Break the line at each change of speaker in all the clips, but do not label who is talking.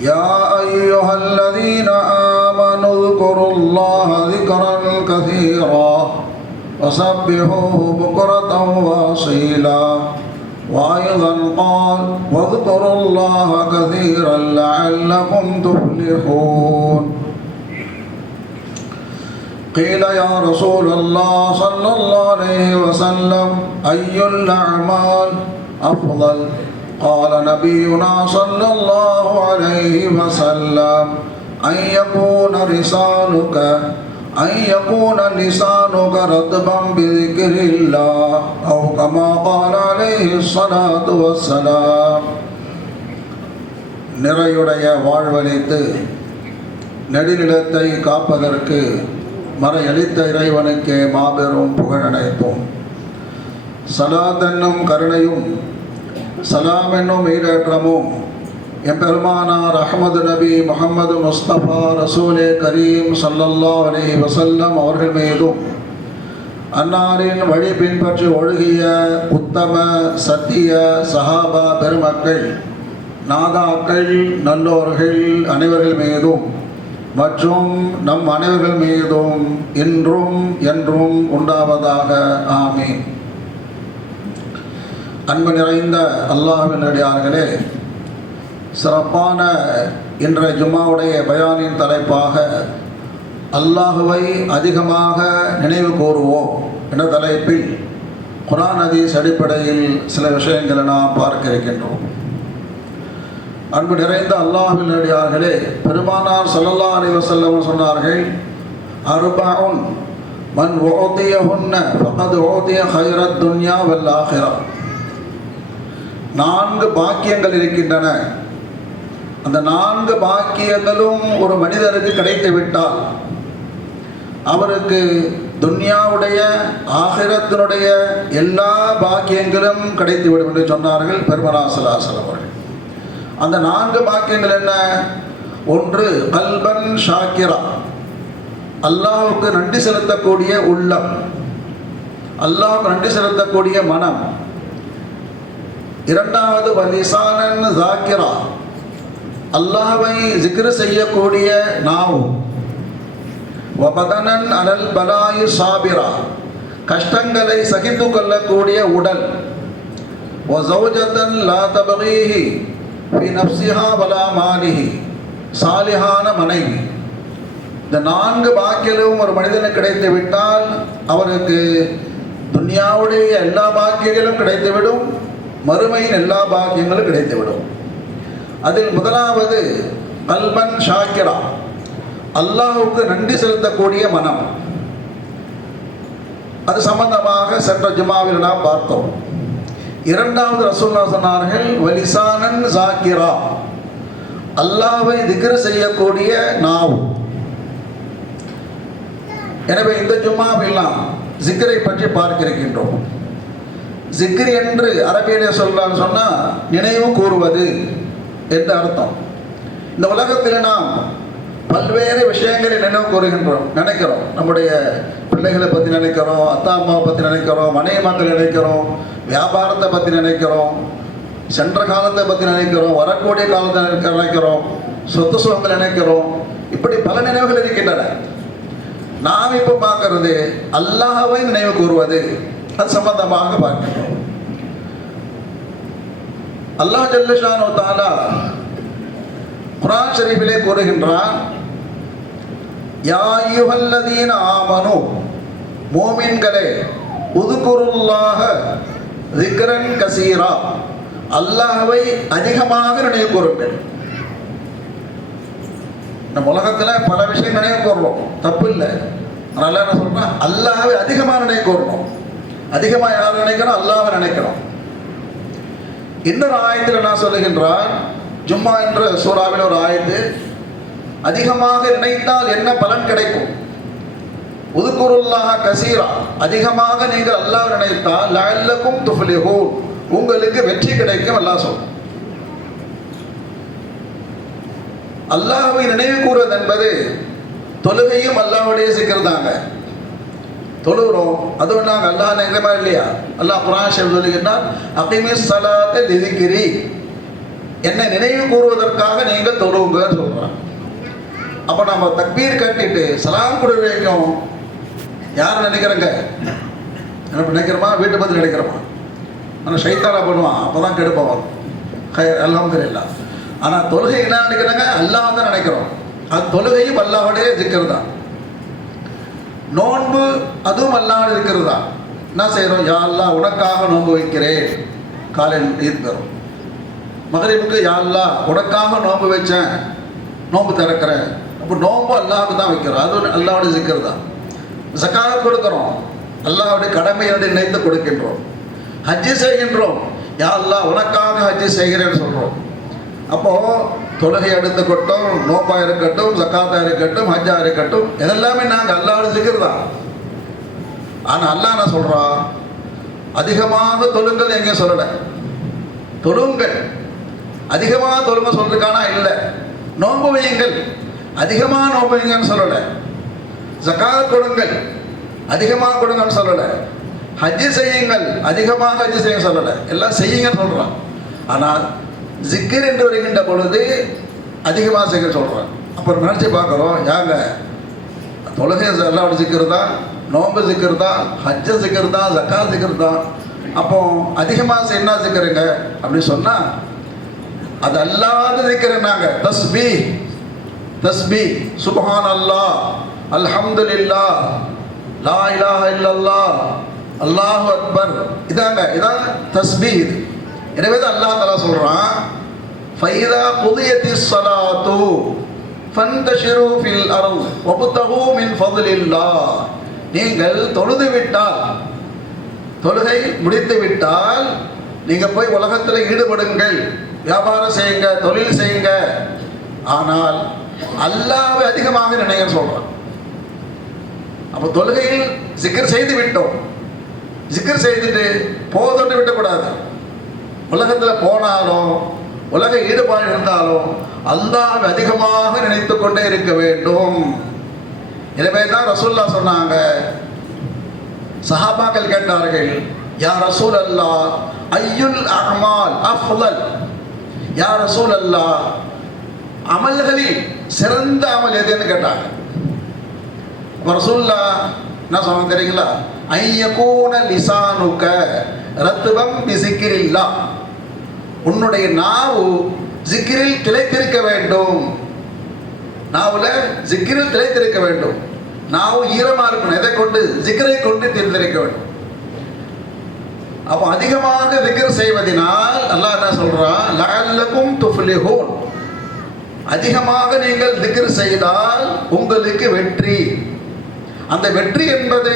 يا أيها الذين آمنوا اذكروا الله ذكرا كثيرا وسبحوه بكرة وأصيلا. وأيضا قال واذكروا الله كثيرا لعلكم تفلحون. قيل يا رسول الله صلى الله عليه وسلم أي الأعمال أفضل؟ قال نبينا صلى الله عليه وسلم أن يكون لسانك أن يكون لسانك رطبا بذكر الله أو كما قال عليه الصلاة والسلام நிறையுடைய வாழ்வழித்து நெடுநிலத்தை காப்பதற்கு மறையளித்த இறைவனுக்கே மாபெரும் புகழனைப்போம் சலாத் என்னும் கருணையும் சலாம் என்னும் ஈடேற்றமும் எம்பெருமானார் அஹமது நபி முகமது முஸ்தபா ரசூலே கரீம் சல்லல்லா அலி வசல்லம் அவர்கள் மீதும் அன்னாரின் வழி பின்பற்றி ஒழுகிய உத்தம சத்திய சஹாபா பெருமக்கள் நாதாக்கள் நல்லோர்கள் அனைவர்கள் மீதும் மற்றும் நம் அனைவர்கள் மீதும் இன்றும் என்றும் உண்டாவதாக. ஆமீன். அன்பு நிறைந்த அல்லாஹ்வின் அடியார்களே சிறப்பான இன்றைய ஜும்மாவுடைய பயானின் தலைப்பாக அல்லாஹுவை அதிகமாக நினைவு கூறுவோம் என்ற தலைப்பில் குரான் அதீஸ் அடிப்படையில் சில விஷயங்களை நாம் பார்க்க இருக்கின்றோம் அன்பு நிறைந்த அல்லாஹ்வின் அடியார்களே பெருமானார் சல்லல்லா அலைஹி வஸல்லம் சொன்னார்கள் அர்பஉன் மன் ஓதியஹுன்ன ஃபகத் ஓதிய ஹைரத் துன்யா வல் நான்கு பாக்கியங்கள் இருக்கின்றன. அந்த நான்கு பாக்கியங்களும் ஒரு மனிதருக்கு கிடைத்து விட்டால் அவருக்கு துன்யாவுடைய ஆகிரத்தினுடைய எல்லா பாக்கியங்களும் கிடைத்து விடும் என்று சொன்னார்கள் பெருமராசலாசல் அவர்கள். அந்த நான்கு பாக்கியங்கள் என்ன? ஒன்று கல்பன் ஷாக்கிரா. அல்லாஹுக்கு நன்றி செலுத்தக்கூடிய உள்ளம். அல்லாஹுக்கு நன்றி செலுத்தக்கூடிய மனம். இரண்டாவது வலிசானன் ஜாக்கிரா அல்லாஹ்வை ஜிக்ரு செய்யக்கூடிய நாவும் வபதனன் அனல் பலாயு சாபிரா கஷ்டங்களை சகித்து கொள்ளக்கூடிய உடல். வசௌஜதன் லா தபகீஹி ஃபி நப்சிஹா வலா மாலிஹி. சாலிஹான மனைவி. இந்த நான்கு பாக்கியலும் ஒரு மனிதனுக்கு கிடைத்து விட்டால் அவருக்கு துன்யாவுடைய எல்லா பாக்கியங்களும் கிடைத்துவிடும் மறுமையின் எல்லா பாக்கியங்களும் கிடைத்துவிடும். அதில் முதலாவது கல்மன் ஷாக்கிரா. அல்லாஹுக்கு நன்றி செலுத்தக்கூடிய மனம். அது சம்பந்தமாக சென்ற ஜுமாவில் நாம் பார்த்தோம். இரண்டாவது ரசூல்லா சொன்னார்கள் வலிசானன் சாக்கிரா அல்லாவை திக்ரு செய்யக்கூடிய நாவு. எனவே இந்த ஜும்மாவெல்லாம் ஜிக்கரை பற்றி பார்க்க இருக்கின்றோம் ஜிக்ரி என்று அரபியிலே சொல்றான்னு சொன்னால் நினைவு கூறுவது என்று அர்த்தம். இந்த உலகத்தில் நாம் பல்வேறு விஷயங்களை நினைவு கூறுகின்றோம் நினைக்கிறோம். நம்முடைய பிள்ளைகளை பற்றி நினைக்கிறோம் அத்தா அம்மாவை பற்றி நினைக்கிறோம் மனைவி மக்களை நினைக்கிறோம் வியாபாரத்தை பற்றி நினைக்கிறோம் சென்ற காலத்தை பற்றி நினைக்கிறோம் வரக்கூடிய காலத்தை நினைக்கிறோம் சொத்து சுகங்கள் நினைக்கிறோம். இப்படி பல நினைவுகள் இருக்கின்றன. நாம் இப்போ பார்க்கறது அல்லாஹ்வை நினைவு கூறுவது அது சம்பந்தமாக பார்க்கிறோம். அல்லாஹ் ஜல்லஷானோ தாலா குரான் ஷரீஃபிலே கூறுகின்றான் யா ஆமனு மோமின்களே உதுகுருல்லாக திக்ரன் கசீரா அல்லாஹவை அதிகமாக நினைவு கூறுங்கள். நம்ம உலகத்தில் பல விஷயம் நினைவு கூறுறோம் தப்பு இல்லை. அதனால என்ன சொல்றேன் அல்லாஹவை அதிகமாக நினைவு கூறுறோம். அதிகமாக யார் நினைக்கிறோம்? அல்லாஹ்வை நினைக்கிறோம். இன்னொரு ஆயத்தில் என்ன சொல்லுகின்றான் ஜும்மா என்ற சூறாவில் ஒரு ஆயத்து அதிகமாக நினைத்தால் என்ன பலன் கிடைக்கும்? உதுக்குருல்லாக கசீரா. அதிகமாக நீங்கள் அல்லாஹ் நினைத்தால் லஅல்லக்கும் துஃப்லிஹூ உங்களுக்கு வெற்றி கிடைக்கும் அல்லாஹ் சொல்லும் அல்லாஹ்வை நினைவு கூறுவது என்பது தொழுகையும் அல்லாஹ்வுடைய சிக்கிறதாங்க தொழுகிறோம். அதுவும் நாங்கள் அல்லாஹ் நினைக்கிறோமா இல்லையா? அல்லாஹ் குரான் ஷெஃப் சொல்லுகிறார் அகிமி சலாத்தை திதிக்கிறி என்னை நினைவு கூறுவதற்காக நீங்கள் தொழுவுங்கன்னு சொல்கிறான் அப்போ நம்ம தக்பீர் கட்டிட்டு சலாம் கொடு வரைக்கும் யார் நினைக்கிறங்க? என்ன நினைக்கிறோமா? வீட்டு பற்றி நினைக்கிறோமா? ஆனால் ஷைத்தானா பண்ணுவான். அப்போ தான் கெடுப்பவன் கை தெரியல ஆனால் தொழுகை என்ன நினைக்கிறாங்க? அல்லாஹ் தான் நினைக்கிறோம். அது தொழுகையும் அல்லாஹுடைய ஜிக்கர் தான் நோன்பு அதுவும் அல்லாமல் இருக்கிறது? தான் என்ன செய்கிறோம் யா உனக்காக நோன்பு வைக்கிறேன். காலையில் ஈத் பெறும் மகரிபுக்கு யா உனக்காக நோன்பு வச்சேன். நோன்பு திறக்கிறேன். அப்போ நோன்பு அல்லாமல் தான் வைக்கிறோம். அது அல்லாவோட ஜிக்கர் தான் ஜக்காத் கொடுக்குறோம். அல்லாவுடைய கடமையோடு நினைத்து கொடுக்கின்றோம். ஹஜ்ஜு செய்கின்றோம். யா உனக்காக ஹஜ்ஜு செய்கிறேன்னு சொல்கிறோம் அப்போது தொழுகை எடுத்துக்கட்டும் நோப்பா இருக்கட்டும் ஜக்காத்தா இருக்கட்டும் ஹஜ்ஜா இருக்கட்டும் இதெல்லாமே நாங்கள் அல்லாஹ் சிக்கர் தான் ஆனால் அல்லா என்ன சொல்கிறான் அதிகமாக தொழுங்கள் எங்கேயும் சொல்லலை. தொழுங்கள். அதிகமாக தொழுங்க சொல்றதுக்கான இல்லை. நோன்பு வையுங்கள். அதிகமாக நோன்பு வைங்கன்னு சொல்லலை. ஜக்காத் கொடுங்கள். அதிகமாக கொடுங்கன்னு சொல்லலை. ஹஜ்ஜி செய்யுங்கள். அதிகமாக ஹஜ்ஜு செய்ய சொல்லலை. எல்லாம் செய்யுங்கன்னு சொல்கிறான் ஆனால் ஜிக்கர் என்று வருகின்ற பொழுது அதிகமாக செய்ய சொல்கிறான் அப்புறம் நினச்சி பார்க்குறோம் யாங்க? தொழுகை எல்லாம் சிக்கர் தான் நோம்பு சிக்கர் தான் ஹஜ்ஜ சிக்கர் தான் ஜக்கா சிக்கர் தான். அப்போ அதிகமாக என்ன சிக்கருங்க அப்படின்னு சொன்னால் அது அல்லாத சிக்கிறேன்னாங்க தஸ்பி. தஸ்பி. சுபஹான் அல்லாஹ் அல்ஹம்துலில்லா லா இலாஹ இல்லல்லா அல்லாஹு அக்பர். இதாங்க இதான் தஸ்பி இது. எனவே தான் அல்லாஹ் தலா சொல்கிறான் ஃபைதா புதியதி சலாத்து ஃபந்தஷிரு ஃபில் அர்த் வபுத்தகு மின் ஃபதுலில்லா நீங்கள் தொழுது விட்டால் தொழுகை முடித்து விட்டால் நீங்கள் போய் உலகத்தில் ஈடுபடுங்கள் வியாபாரம் செய்யுங்க தொழில் செய்யுங்க. ஆனால் அல்லாவை அதிகமாக நினைக்க சொல்கிறான் அப்போ தொழுகையில் சிக்கர் செய்து விட்டோம். சிக்கர் செய்துட்டு போதொன்று விட்டக்கூடாது. உலகத்தில் போனாலும் உலக ஈடுபாடு இருந்தாலும் அல்லாஹ் அதிகமாக நினைத்து கொண்டே இருக்க வேண்டும். எனவே தான் ரசூல்லா சொன்னாங்க. சஹாபாக்கள் கேட்டார்கள் யா ரசூல் அல்லா ஐயுல் அஹ்மால் அஃலல் யா ரசூல் அல்லா அமல்களில் சிறந்த அமல் எதுன்னு கேட்டாங்க. ரசூல்லா என்ன சொன்னாங்க தெரியுங்களா? ஐயகூன லிசானுக்க ரத்துவம் பிசிக்கிரில்லா உன்னுடைய நாவு ஜிக்கிரில் திளைத்திருக்க வேண்டும். நாவுல ஜிக்கிரில் திளைத்திருக்க வேண்டும். நாவு ஈரமா இருக்கணும். எதை கொண்டு? ஜிக்கரை கொண்டு தெரிந்திருக்க வேண்டும். அப்போ அதிகமாக திக்ர் செய்வதனால் அல்லாஹ் என்ன சொல்றான்? லஅல்லகும் துஃப்லிஹூன். அதிகமாக நீங்கள் திக்ர் செய்தால் உங்களுக்கு வெற்றி. அந்த வெற்றி என்பது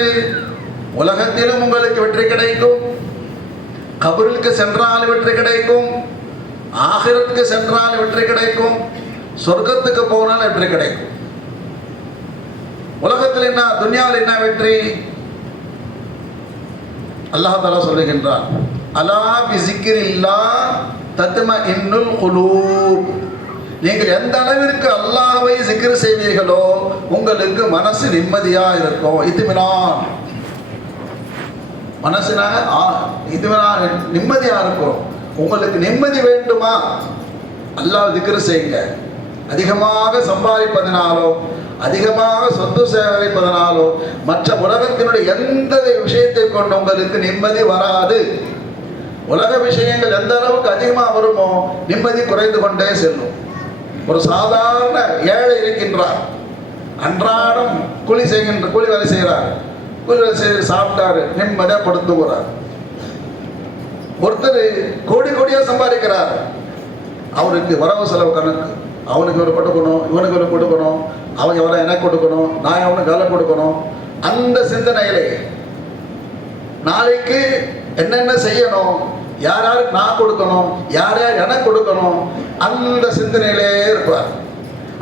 உலகத்திலும் உங்களுக்கு வெற்றி கிடைக்கும். கபருக்கு சென்றால் வெற்றி கிடைக்கும் ஆகிரத்துக்கு சென்றால் வெற்றி கிடைக்கும் சொர்க்கத்துக்கு போனால் வெற்றி கிடைக்கும். உலகத்தில் என்ன துன்யாவில் என்ன வெற்றி? அல்லாஹ் தாலா சொல்லுகின்றான் அலா பிசிக்கிரில்லா தத்தும இன்னுல் குலூப். நீங்கள் எந்த அளவிற்கு அல்லாஹ்வை சிக்கிர் செய்வீர்களோ உங்களுக்கு மனசு நிம்மதியா இருக்கும். இத்துமினான். மனசுனாக இதுமினான் நிம்மதியாக இருக்கும் உங்களுக்கு நிம்மதி வேண்டுமா? அல்லாஹ் திக்ர் செய்யுங்க. அதிகமாக சம்பாதிப்பதனாலோ அதிகமாக சொத்து சேகரிப்பதனாலோ மற்ற உலகத்தினுடைய எந்த விஷயத்தை கொண்டு உங்களுக்கு நிம்மதி வராது? உலக விஷயங்கள் எந்த அளவுக்கு அதிகமாக வருமோ நிம்மதி குறைந்து கொண்டே செல்லும். ஒரு சாதாரண ஏழை இருக்கின்றார். அன்றாடம் கூலி செய்கின்ற கூலி வேலை செய்கிறார். கொஞ்சம் சரி செய்து சாப்பிட்டாரு நிம்மதியாக படுத்துகிறார் ஒருத்தர் கோடி கோடியாக சம்பாதிக்கிறார். அவருக்கு வரவு செலவு கணக்கு. அவனுக்கு ஒரு கொடுக்கணும் இவனுக்கு ஒரு கொடுக்கணும் அவன் எவரை எனக்கு கொடுக்கணும் நான் எவனுக்கு வேலை கொடுக்கணும். அந்த சிந்தனையிலே நாளைக்கு என்னென்ன செய்யணும் யார் யாருக்கு நான் கொடுக்கணும் யார் யார் எனக்கு கொடுக்கணும் அந்த சிந்தனையிலே இருப்பார்.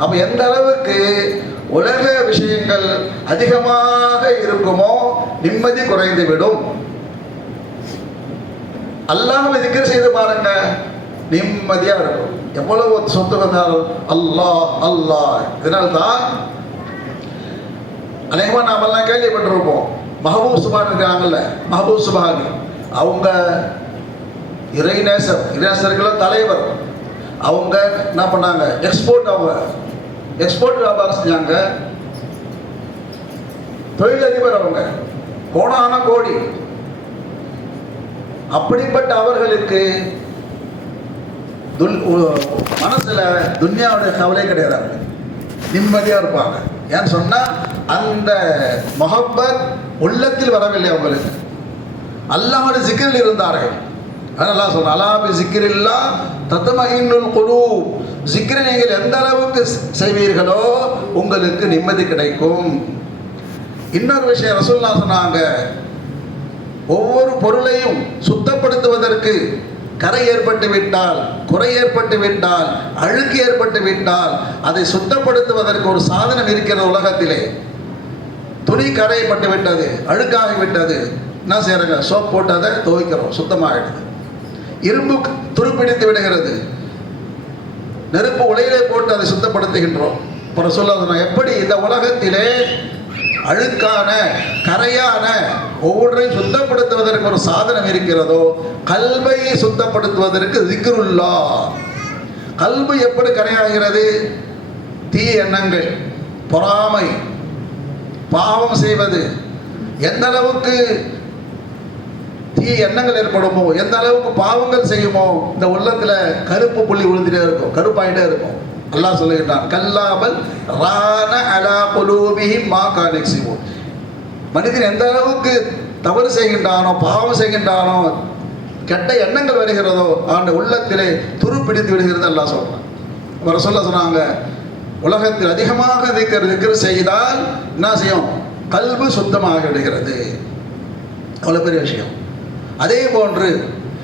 அப்ப எந்த அளவுக்கு உலக விஷயங்கள் அதிகமாக இருக்குமோ நிம்மதி குறைந்து விடும். அல்லாமல் இருக்கிற செய்து பாருங்க. நிம்மதியா இருக்கும். எவ்வளவு சொத்து வந்தாலும் அல்லாஹ் அல்லாஹ். இதனால்தான் அநேகமாக நாமெல்லாம் கேள்விப்பட்டிருப்போம். மஹபூப் சுபான் இருக்காங்கல்ல மஹபூப் சுபானி. அவங்க இறைநேசர் இறைநேசர்கள தலைவர். அவங்க என்ன பண்ணாங்க? எக்ஸ்போர்ட் அவங்க. எக்ஸ்போர்ட் வியாபாரம் செஞ்சாங்க. தொழிலதிபர் அவங்க. கோடான கோடி. அப்படிப்பட்ட அவர்களுக்கு மனசுல துன்யாவுடைய கவலை கிடையாது நிம்மதியாக நிம்மதியா இருப்பாங்க. ஏன்னு சொன்னா அந்த மொஹப்பத் உள்ளத்தில் வரவில்லை அவங்களுக்கு. அல்லாமல் சிக்கல் இருந்தார்கள். அதெல்லாம் சொல்றேன் அல்லாஹ் சிக்கிரில்லா தத்தம குழு சிக்கிரி நீங்கள் எந்த அளவுக்கு செய்வீர்களோ உங்களுக்கு நிம்மதி கிடைக்கும். இன்னொரு விஷயம் ரசூல்லா சொன்னாங்க ஒவ்வொரு பொருளையும் சுத்தப்படுத்துவதற்கு கரை ஏற்பட்டு விட்டால் குறை ஏற்பட்டு விட்டால் அழுக்கு ஏற்பட்டு விட்டால் அதை சுத்தப்படுத்துவதற்கு ஒரு சாதனம் இருக்கிறது உலகத்திலே. துணி கரையப்பட்டு விட்டது அழுக்காகி விட்டது. என்ன செய்யறாங்க? சோப் போட்டு அதை துவைக்கிறோம் சுத்தமாகிடுது இரும்பு துருப்பிடித்து விடுகிறது. நெருப்பு உலையிலே போட்டு அதை சுத்தப்படுத்துகின்றோம். அப்புறம் சொல்ல எப்படி இந்த உலகத்திலே அழுக்கான கரையான ஒவ்வொன்றையும் சுத்தப்படுத்துவதற்கு ஒரு சாதனம் இருக்கிறதோ கல்வையை சுத்தப்படுத்துவதற்கு திக்ருல்லா. கல்வி எப்படி கரையாகிறது? தீய எண்ணங்கள் பொறாமை பாவம் செய்வது. எந்த அளவுக்கு தீய எண்ணங்கள் ஏற்படுமோ? எந்த அளவுக்கு பாவங்கள் செய்யுமோ? இந்த உள்ளத்துல கருப்பு புள்ளி விழுந்துட்டே இருக்கும். கருப்பாயிட்டே இருக்கும். அல்லாஹ் சொல்லுகின்றான் கல்லாமல் ரான அலா குலூபிஹிம் மா கானிக்சிவோம் மனிதன் எந்த அளவுக்கு தவறு செய்கின்றானோ பாவம் செய்கின்றானோ கெட்ட எண்ணங்கள் வருகிறதோ அந்த உள்ளத்திலே துருப்பிடித்து விடுகிறது எல்லாம் சொல்றான். வர சொல்ல சொன்னாங்க உலகத்தில் அதிகமாக திக்கர் திக்கர் செய்தால் என்ன செய்யும்? கல்வி சுத்தமாக விடுகிறது. அவ்வளோ பெரிய விஷயம். அதே போன்று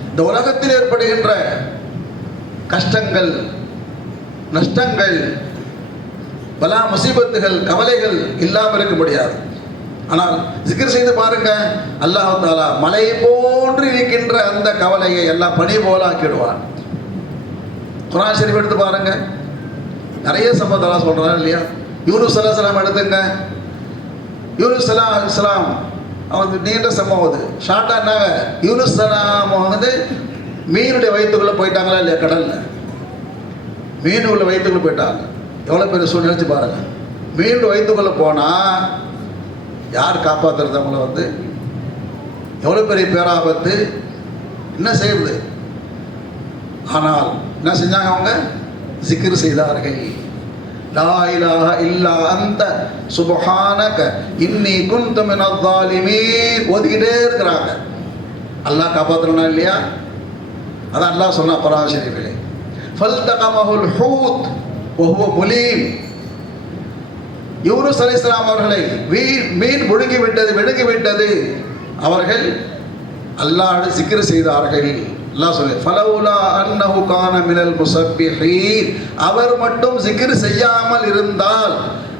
இந்த உலகத்தில் ஏற்படுகின்ற கஷ்டங்கள் நஷ்டங்கள் பலா முசீபத்துகள் கவலைகள் இல்லாமல் இருக்க முடியாது. ஆனால் ஜிக்ர் செய்து பாருங்க அல்லாஹ் தாலா மலை போன்று இருக்கின்ற அந்த கவலையை எல்லாம் பனி போல ஆக்கிடுவான். குரான் ஷெரீஃப் எடுத்து பாருங்க. நிறைய சம்பவத்தெல்லாம் சொல்றாரு இல்லையா? யூனுஸ் அல்லாஹ் எடுத்துங்க. யூனுஸ் அல்லாஹ் இஸ்லாம் அவனுக்கு நீண்ட சம்பவம் அது ஷார்ட்டாக என்ன யூனுஸ் சலாம் வந்து மீனுடைய வயிற்றுக்குள்ளே போயிட்டாங்களா இல்லையா? கடலில். மீன் உள்ள வயிற்றுக்குள்ளே போயிட்டாங்க. எவ்வளோ பெரிய சூழ்நிலைச்சு பாருங்கள் மீனுடைய மீன் வயிற்றுக்குள்ளே போனால் யார் காப்பாற்றுறது அவங்கள வந்து எவ்வளோ பெரிய பேராபத்து? என்ன செய்யுது? ஆனால் என்ன செஞ்சாங்க அவங்க? சிக்கிர் செய்தார்கள். லா இலாஹ இல்லா அந்த சுபஹானக இன்னி குன்து மினல் ஸாலிமீன் ஓதிக்கிட்டே இருக்கிறாங்க. அல்லாஹ் காப்பாற்றணும் இல்லையா? அதான் அல்லாஹ் சொன்னா குர்ஆன் ஃபல்தகமஹுல் ஹூத் வஹுவ முலீம் யூனுஸ் அலைஹிஸ்ஸலாம் அவர்களை மீன் மீன் முழுங்கி விட்டது விழுங்கி விட்டது அவர்கள் அல்லாஹ் சிக்கிர செய்தார்கள். எல்லாம் சொல்லு ஃபலவுலா அன்னஹு கான மினல் முஸப்பிஹீன் அவர் மட்டும் சிக்கிர் செய்யாமல் இருந்தால்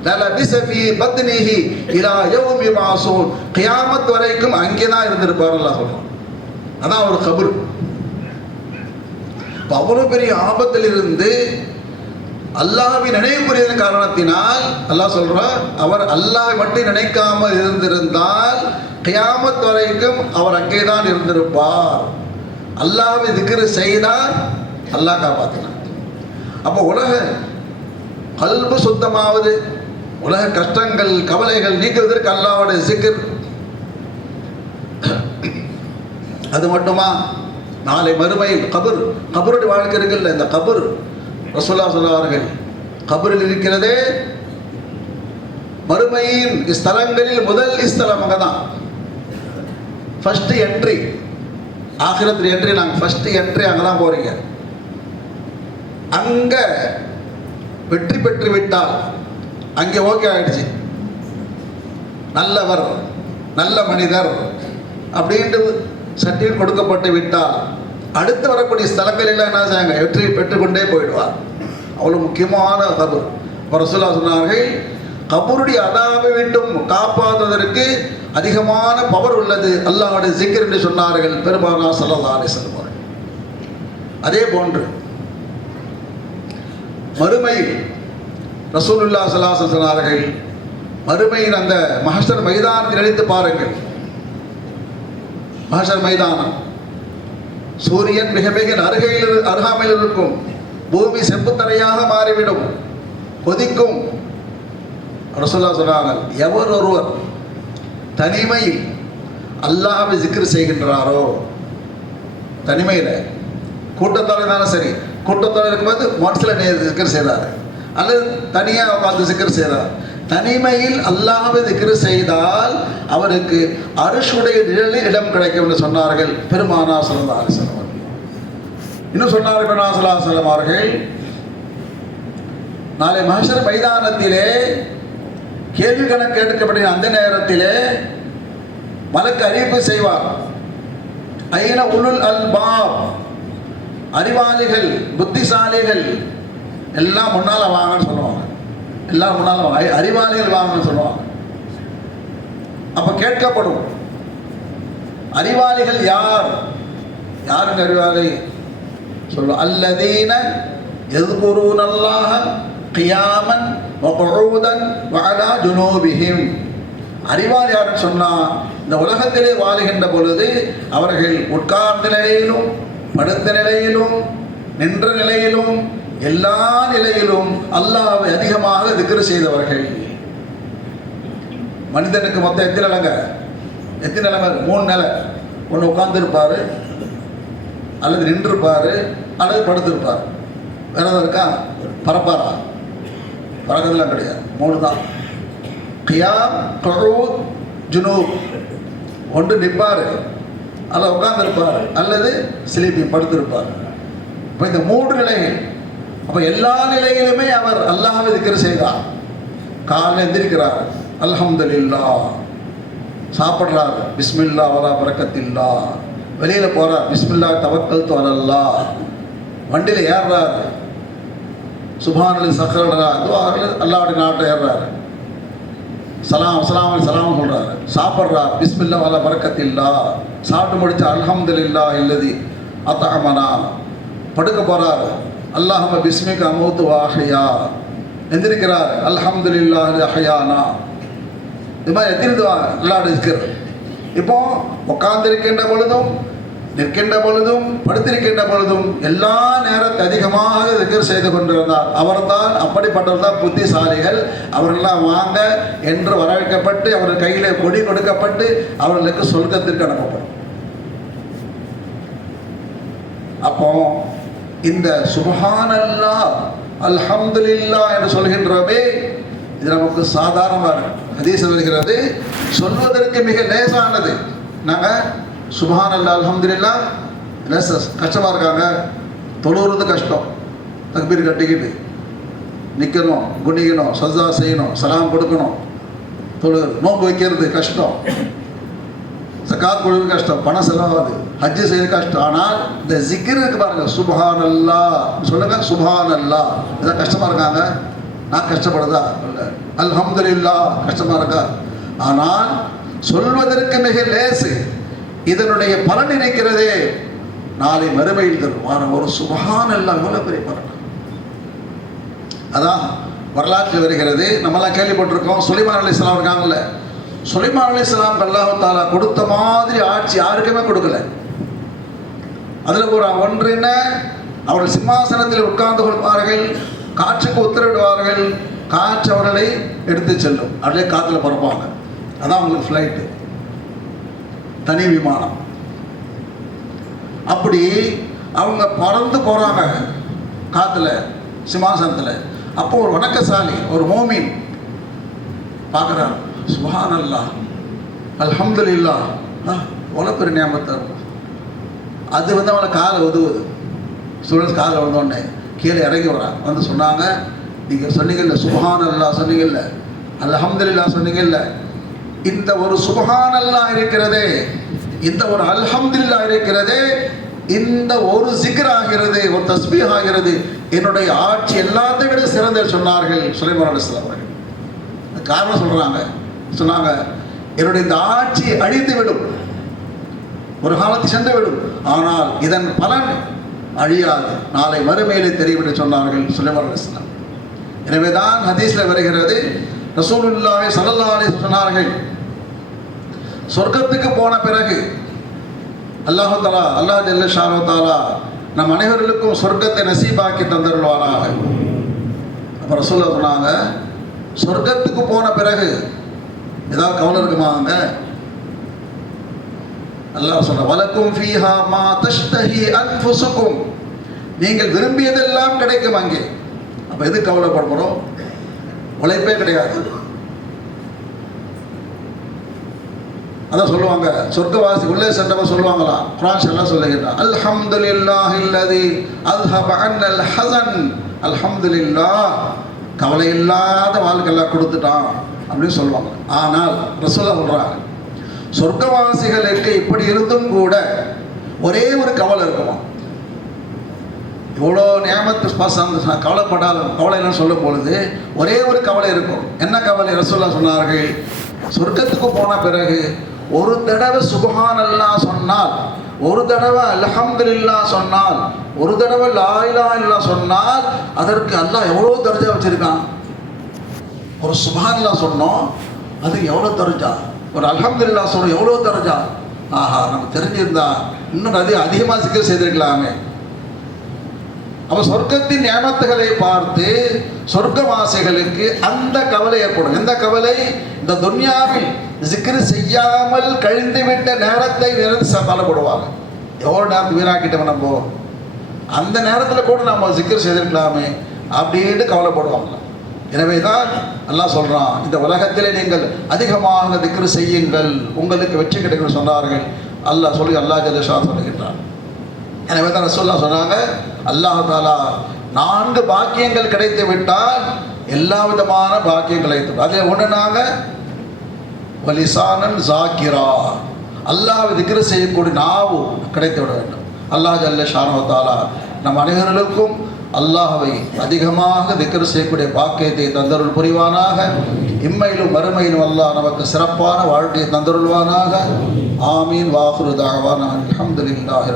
லலபிஸ பத்னிஹி இலா யௌமி மாசூன். கியாமத் வரைக்கும் அங்கே தான் இருந்திருப்பார் அல்லாஹ் சொல்றான். அதான் ஒரு கபர். அவ்வளோ அவ்வளவு பெரிய ஆபத்தில் இருந்து அல்லாஹ்வை நினைவு புரிவதன் காரணத்தினால் அல்லாஹ் சொல்றான் அவர் அல்லாஹ் மட்டும் நினைக்காமல் இருந்திருந்தால் கியாமத் வரைக்கும் அவர் அங்கேதான் இருந்திருப்பார். அல்லாவை திக்ரு செய்தால் அல்லாஹ் காப்பாற்றினான் அப்போ உலக கல்பு சுத்தமாவது உலக கஷ்டங்கள் கவலைகள் நீக்குவதற்கு அல்லாஹ்வுடைய சிக்கர் அது மட்டுமா? நாளை மறுமையில் கபர் கபருடைய வாழ்க்கை இருக்குல்ல இந்த கபர் ரசுல்லா சொல்லுவார்கள் கபரில் இருக்கிறதே மறுமையின் ஸ்தலங்களில் முதல் ஸ்தலம் அங்கே தான் ஃபஸ்ட்டு என்ட்ரி ஆகிரத்தில் என்ட்ரி நாங்கள் ஃபஸ்ட்டு என்ட்ரி அங்கே தான் போகிறீங்க அங்கே வெற்றி பெற்று விட்டால் அங்கே ஓகே ஆகிடுச்சு நல்லவர் நல்ல மனிதர் அப்படின்ட்டு சர்டிஃபிகேட் கொடுக்கப்பட்டு விட்டால் அடுத்து வரக்கூடிய ஸ்தலங்களில் என்ன செய்யாங்க வெற்றி பெற்றுக்கொண்டே போயிடுவார். அவ்வளோ முக்கியமான தபு ரசுல்லா சொன்னார்கள் கபருடைய அதாவை விட்டும் காப்பாற்றுவதற்கு அதிகமான பவர் உள்ளது. அல்லாஹ்வுடைய ஜிக்கர் என்று சொன்னார்கள். பெருமானா ஸல்லல்லாஹு அலைஹி அதே போன்று மறுமையில் ரசூலுல்லா ஸல்லல்லாஹு சொன்னார்கள் மறுமையின் அந்த மஹஷர் மைதானத்தில் நினைத்து பாருங்கள். மஹஷர் மைதானம் சூரியன் மிக மிக அருகையில் அருகாமையில் இருக்கும். பூமி செப்புத்தரையாக மாறிவிடும். கொதிக்கும். ரசோல்லா சொன்னாங்க எவர் ஒருவர் தனிமையில் அல்லாஹாவை ஜிக்ர் செய்கின்றாரோ தனிமையில் கூட்டத்தோட சரி கூட்டத்தோட இருக்கும்போது மனசில் நே ஜிக்ர் செய்தார். அல்லது தனியாக உட்காந்து ஜிக்ர் செய்கிறார் தனிமையில் அல்லாஹாவை ஜிக்ர் செய்தால் அவருக்கு அரிசுடைய நிழலில் இடம் கிடைக்கும் என்று சொன்னார்கள் பெருமானா சல்லா அலிஸ்லாம் இன்னும் சொன்னார்கள் பெருமானா சல்லா அவர்கள் நாளை மகசர் மைதானத்திலே கேள்வி கணக்கு எடுக்கப்பட்ட அந்த நேரத்திலே மலக்கு அறிவிப்பு செய்வார். ஐன உலுல் அல் பாப்? அறிவாளிகள் புத்திசாலிகள் எல்லாம் முன்னால வாங்கன்னு சொல்லுவாங்க. எல்லாம் முன்னால வாங்க. அறிவாளிகள் வாங்கன்னு சொல்லுவாங்க. அப்ப கேட்கப்படும். அறிவாளிகள் யார்? யாருங்க அறிவாளி? சொல்லுவோம் அல்லதீன எதுகுருனல்லாஹ கியாமன் வகுஊதன் வகலா ஜுனோபிஹிம் அறிவார் யாருன்னு சொன்னால் இந்த உலகத்திலே வாழுகின்ற பொழுது அவர்கள் உட்கார்ந்த நிலையிலும் படுத்த நிலையிலும் நின்ற நிலையிலும் எல்லா நிலையிலும் அல்லாவை அதிகமாக திக்ரு செய்தவர்கள் மனிதனுக்கு மொத்தம் எத்தனை நிலங்க எத்தனை நிலங்க மூணு நிலை ஒன்று உட்காந்துருப்பார் அல்லது நின்றுருப்பார் அல்லது படுத்திருப்பார் வேறு எதாவது இருக்கா பரப்பாரா பறக்கிறதுலாம் கிடையாது. மூணு தான். கியாம் கழூத் ஜுனூப். ஒன்று நிற்பார் அல்ல உட்கார்ந்துருப்பார். அல்லது சிலிப்பி படுத்திருப்பார். இப்போ இந்த மூன்று நிலைகள். அப்போ எல்லா நிலையிலுமே அவர் அல்லாஹ் இருக்கிற செய்தார். காலைல எந்திரிக்கிறார். அல்ஹம்துல்லா சாப்பிட்றாரு. பிஸ்மில்லா வலா பறக்கத்தில்லா வெளியில் போகிறார் பிஸ்மில்லா தவக்கல் தோலல்லா வண்டியில் ஏறுறாரு. சுபானலி சக்கரடா அல்லாவுடைய நாட்டை ஏறுறாரு. சலாம் சலாம் சலாம் சொல்கிறாரு சாப்பிட்றா பிஸ்மில்லா வல பரக்கத்தில்லா. சாப்பிட்டு முடிச்சு அல்ஹம்துலில்லா இல்லதி அத்தகமனா படுக்க போகிறார் அல்லாஹம பிஸ்மிக் அமௌத்து வாஹியா. எந்திரிக்கிறார். அல்ஹம்துலில்லா அஹயானா. இது மாதிரி எத்திருந்துவா அல்லாடு இருக்கிறார் இப்போ உட்கார்ந்திருக்கின்ற பொழுதும் நிற்கின்ற பொழுதும் படுத்திருக்கின்ற பொழுதும் எல்லா நேரத்தை அதிகமாக திக்கர் செய்து கொண்டிருந்தார். அவர்தான் அப்படிப்பட்டவர் தான் புத்திசாலிகள். அவர்கள்லாம் வாங்க என்று வரவேற்கப்பட்டு அவர்கள் கையிலே கொடி கொடுக்கப்பட்டு அவர்களுக்கு சொர்க்கத்திற்கு அனுப்பப்படும். அப்போ இந்த சுபஹானல்லா அல்ஹம்துலில்லா என்று சொல்கின்றோமே இது நமக்கு சாதாரணமாக ஹதீஸ் வருகிறது. சொல்வதற்கு மிக லேசானது. நாங்கள் சுபான் அல்லா அலமதுல்லா லேச கஷ்டமாக இருக்காங்க? தொழுவுறது கஷ்டம். தக்பீர் கட்டிக்கிட்டு நிற்கணும் குணிக்கணும் சஜா செய்யணும் சலாம் கொடுக்கணும். தொழு நோன்பு வைக்கிறது கஷ்டம். சக்காத் கொடுக்க கஷ்டம் பணம் செலவாது ஹஜ்ஜு செய்யறது கஷ்டம். ஆனால் இந்த ஜிக்கிர் இருக்கு பாருங்க சுபஹான் அல்லா சொல்லுங்க சுபஹான் அல்லா இதான் கஷ்டமாக இருக்காங்க? நான் கஷ்டப்படுதா இல்லை. அல்ஹம்துல்லா கஷ்டமாக இருக்கா? ஆனால் சொல்வதற்கு மிக லேசு. இதனுடைய பலன் இருக்கிறதே நாளை மறுமையில் தருவான ஒரு சுபஹான் எல்லாம் இவ்வளவு பெரிய பலன். அதான் வரலாற்றில் வருகிறது. நம்மளாம் கேள்விப்பட்டிருக்கோம். சுலைமான் அலி இஸ்லாம் இருக்காங்கல்ல. சுலைமான் அலி இஸ்லாம் அல்லாஹ் தாலா கொடுத்த மாதிரி ஆட்சி யாருக்குமே கொடுக்கல. அதில் ஒரு ஒன்று என்ன? அவர்கள் சிம்மாசனத்தில் உட்கார்ந்து கொள்வார்கள். காற்றுக்கு உத்தரவிடுவார்கள். காற்று அவர்களை எடுத்து செல்லும். அப்படியே காற்றுல பிறப்பாங்க. அதான் அவங்களுக்கு ஃப்ளைட்டு தனி விமானம். அப்படி அவங்க பறந்து போகிறாங்க காற்றுல சிம்மாசனத்தில். அப்போ ஒரு வணக்கசாலி ஒரு மோமின் பார்க்குறாரு. சுபான் அல்லா அல்ஹம்துலில்லா இல்லா உலப்பெரு ஞாபகத்தை அது. வந்து அவனை காலை உதவுது ஸ்டூடெண்ட்ஸ் காலை விழுந்தோடனே கீழே இறங்கி வரான் வந்து சொன்னாங்க நீங்கள் சொன்னீங்கல்ல சுபஹான் அல்லா சொன்னீங்கல்ல அல்ஹம்துலில்லா சொன்னீங்கல்ல இந்த ஒரு சுபஹான் இருக்கிறதே இந்த ஒரு அல்ஹம்துல்லா இருக்கிறதே இந்த ஒரு சிக்கர் ஆகிறது ஒரு தஸ்பீஹ் ஆகிறது என்னுடைய ஆட்சி எல்லாத்தையும் விட சிறந்த சொன்னார்கள் சுலைமான் அலிஸ்லாம் அவர்கள். காரணம் சொல்றாங்க. சொன்னாங்க என்னுடைய இந்த ஆட்சி அழிந்து விடும் ஒரு காலத்து சென்று விடும் ஆனால் இதன் பலன் அழியாது. நாளை மறுமையிலே தெரியும் என்று சொன்னார்கள் சுலைமான் அலிஸ்லாம் எனவேதான் ஹதீஸில் வருகிறது ரசூலுல்லாஹி சல்லல்லா அலைஹி சொன்னார்கள் சொர்க்கத்துக்கு போன பிறகு அல்லாஹு தாலா அல்லாஹ் ஜல்ல ஷாரோ தாலா நம் அனைவர்களுக்கும் சொர்க்கத்தை நசீபாக்கி தந்தருள்வாராக அப்புறம் சொல்ல சொன்னாங்க சொர்க்கத்துக்கு போன பிறகு ஏதாவது கவலை இருக்குமாங்க அல்லாஹ் சொல்ற வலக்கும் ஃபீஹா மா தஷ்தஹி அன்ஃபுசுக்கும் நீங்கள் விரும்பியதெல்லாம் கிடைக்கும் அங்கே. அப்போ எது கவலைப்படுறோம்? உழைப்பே கிடையாது. அதான் சொல்லுவாங்க. சொர்க்கவாசி உள்ளே சென்றவன் சொல்லுவாங்களா? குரான் எல்லாம் சொல்லுகிறான் அல்ஹம்துலில்லாஹ் இல்லதி அல்ஹப அன்னல் ஹசன். அல்ஹம்துலில்லா கவலை இல்லாத வாழ்க்கையெல்லாம் கொடுத்துட்டான் அப்படின்னு சொல்லுவாங்க. ஆனால் ரசூலா சொல்றாங்க சொர்க்கவாசிகளுக்கு இப்படி இருந்தும் கூட ஒரே ஒரு கவலை இருக்குமா? இவ்வளோ நியமத்து பாசம் கவலை கவலைன்னு சொல்லும் பொழுது ஒரே ஒரு கவலை இருக்கும். என்ன கவலை? ரசூல்லா சொன்னார்கள் சொர்க்கத்துக்கு போன பிறகு ஒரு தடவை சுபஹானல்லா சொன்னால் ஒரு தடவை அலஹம்துல்லா சொன்னால் ஒரு தடவை லாயிலா இல்லா சொன்னால் அதற்கு அல்லாஹ் எவ்வளோ தர்ஜா வச்சுருக்கான்? ஒரு சுபஹானல்லா சொன்னோம் அது எவ்வளோ தர்ஜா? ஒரு அல்ஹம்துலில்லா சொன்னோம் எவ்வளோ தர்ஜா? ஆஹா நம்ம தெரிஞ்சிருந்தா இன்னும் அதிக அதிகமாக சிக்கல் செய்திருக்கலாமே. அப்போ சொர்க்கத்தின் நியமத்துகளை பார்த்து சொர்க்கவாசிகளுக்கு அந்த கவலை ஏற்படும் எந்த கவலை? இந்த துன்யாவில் ஜிக்ரு செய்யாமல் கழிந்துவிட்ட நேரத்தை நினைத்து சமாளப்படுவாங்க எவ்வளோ நேரத்து வீணாக்கிட்டவன் நம்ம? அந்த நேரத்தில் கூட நம்ம ஜிக்ரு செய்திருக்கலாமே அப்படின்னு கவலைப்படுவாங்க. எனவே தான் நல்லா சொல்கிறான் இந்த உலகத்திலே நீங்கள் அதிகமாக திக்ரு செய்யுங்கள் உங்களுக்கு வெற்றி கிடைக்கும் சொன்னார்கள். அல்லாஹ் சொல்லி அல்லாஹ் ஜல்லேஷா சொல்லுகின்றான். எனவே தான் ரசூல்லா சொன்னாங்க அல்லாஹ் தாலா நான்கு பாக்கியங்கள் கிடைத்து விட்டால் எல்லா விதமான பாக்கியம் கிடைத்து அதில் ஒன்று நாங்கள் வலிசானன் ஜாக்கிரா. அல்லாஹ் திக்ர செய்யக்கூடிய நாவும் கிடைத்து விட வேண்டும். அல்லாஹ் ஜல்ல ஷானவத்தாலா நம் அனைவர்களுக்கும் அல்லாஹவை அதிகமாக திக்ர செய்யக்கூடிய பாக்கியத்தை தந்தருள் புரிவானாக. இம்மையிலும் மறுமையிலும் அல்லாஹ் நமக்கு சிறப்பான வாழ்க்கையை தந்தருள்வானாக. ஆமீன். வாஹுரு தாகவான் அல்ஹம்துலில்லாஹி